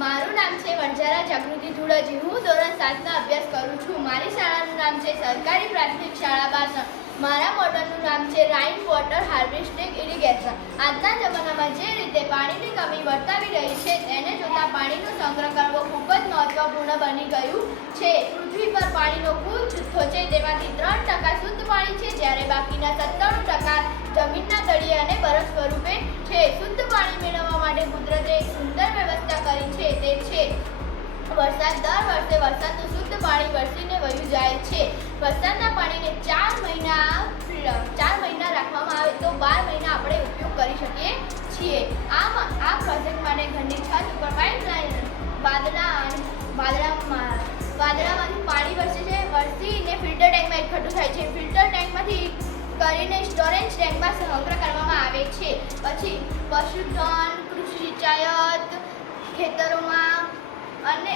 મારું નામ છે વણઝારા જાગૃતિ ધુળજી। હું ધોરણ 7 અભ્યાસ કરું છું। મારી શાળાનું નામ છે સરકારી પ્રાથમિક શાળા બાસણ। મારા મોડલનું નામ છે રાઇન વોટર હાર્વેસ્ટિંગ ઇરિગેશન। આજના જમાનામાં જે રીતે પાણીની કમી વર્તાવી રહી છે તેને જોતા પાણીનો સંગ્રહ કરવો ખૂબ જ મહત્વપૂર્ણ બની ગયું છે। પૃથ્વી પર પાણીનો કુલ જથ્થો છે તેમાંથી 3% શુદ્ધ પાણી છે, જ્યારે બાકીના 97% જમીનના તળિયે અને બરફ સ્વરૂપે છે। શુદ્ધ પાણી મેળવવા માટે કુદરતે એક સુંદર વ્યવસ્થા કરી છે, તે છે વરસાદ। દર વર્ષે વરસાદનું શુદ્ધ પાણી વરસીને વહી જાય છે। વરસાદના પાણીને 4 મહિના રાખવામાં આવે તો 12 મહિના આપણે ઉપયોગ કરી શકીએ છીએ। આ પ્રોજેક્ટ માટે ઘરની છત ઉપર પાઇપલાઇન વાદળામાંથી પાણી વરસે છે, વરસીને ફિલ્ટર ટેન્કમાં એકઠું થાય છે। ફિલ્ટર ટેન્કમાંથી કરીને સ્ટોરેજ ટેન્કમાં સંગ્રહ કરવામાં આવે છે। પછી પશુધન, કૃષિ સિંચાયત, ખેતરોમાં અને